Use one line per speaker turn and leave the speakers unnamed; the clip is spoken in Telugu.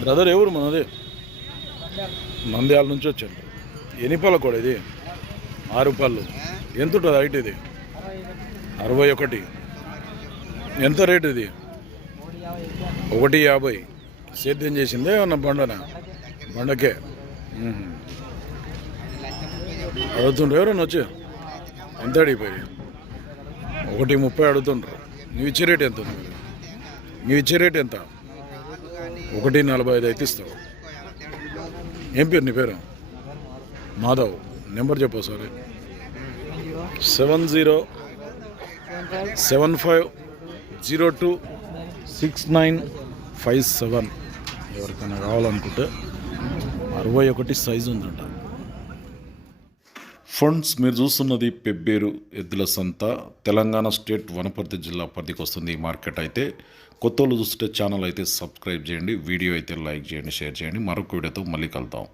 బ్రదర్ ఎవరు మనది? నంద్యాల నుంచి వచ్చాడు. ఎన్ని పళ్ళ కూడా ఇది? ఆరు పళ్ళు. ఎంత ఉంటుంది హైట్ ఇది? అరవై ఒకటి. ఎంత రేట్ ఇది? ఒకటి యాభై. సేద్యం చేసిందే ఏమన్నా బండనా? బండకే. అడుగుతుండ్రు ఎవరన్నా వచ్చి? ఎంత అడిగిపోయి? ఒకటి ముప్పై అడుగుతుండ్రు. నువ్వు ఇచ్చే రేట్ ఎంత ఉంది? మరి? నువ్వు ఇచ్చే రేట్ ఎంత? ఒకటి నలభై ఐదు అయితే ఇస్తావు. ఏం పేరు నీ పేరు? మాధవ్. నెంబర్ చెప్పు sir seven zero seven five zero two six nine five seven. ఎవరికైనా కావాలనుకుంటే అరవై ఒకటి సైజు ఉందంట. ఫ్రెండ్స్ మీరు చూస్తున్నది పెబ్బేరు ఎద్దుల సంత. తెలంగాణ స్టేట్ వనపర్తి జిల్లా పరిధికి వస్తుంది ఈ మార్కెట్ అయితే. కొత్త చూస్తే చూస్తుంటే ఛానల్ అయితే సబ్స్క్రైబ్ చేయండి వీడియో అయితే లైక్ చేయండి షేర్ చేయండి. మరొక వీడియోతో మళ్ళీ కలుద్దాం.